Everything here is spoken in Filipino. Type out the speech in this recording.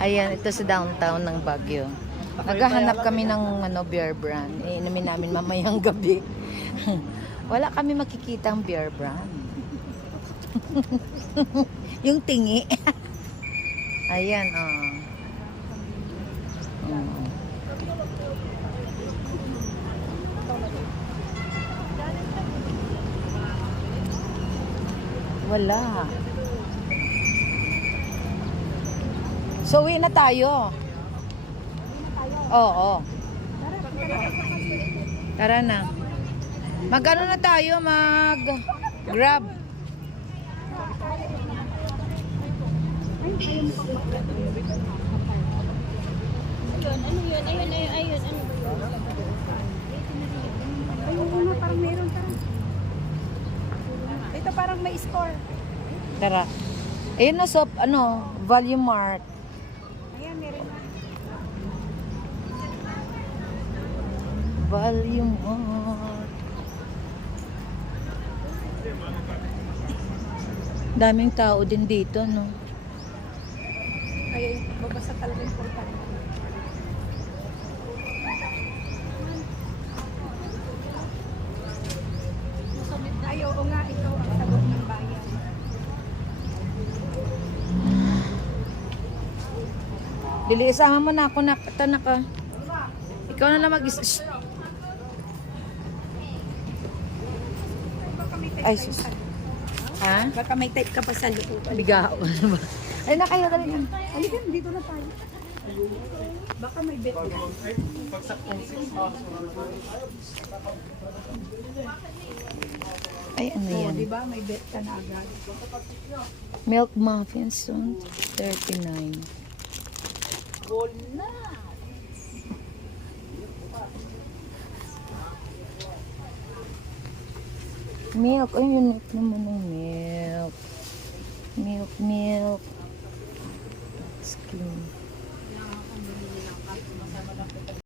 Ayan, ito sa downtown ng Baguio. Naghahanap kami ng beer brand. Inumin namin mamayang gabi. Wala kami makikitang beer brand. Yung tingi. Ayan, oh. Wala. So, uwi na tayo. Oo. Tara na. Mag-ano na tayo? Mag-grab. Ayun. Ayun, parang meron parang. Ito parang may score. Tara. Ayun na sa, Volume Mart. Ayan, meron na. Volume Mart. Daming tao din dito, no? Ay, babasa talaga yung portal. Ay, oo nga, ikaw ang sagot ng bayan. Bili, isama mo na ako na ka. Ikaw na lang Shh. Ay, sus. Ha? Baka may type ka pa sa loob. Bigao. Ay, na kayo dali yan. Halika, dito na tayo. Baka may bet ka. Ay, ano yan? Diba, may bet ka na agad. Milk muffins soon. 39. Goal na! Milk. Ay, yun naman ng milk. Milk. Skin.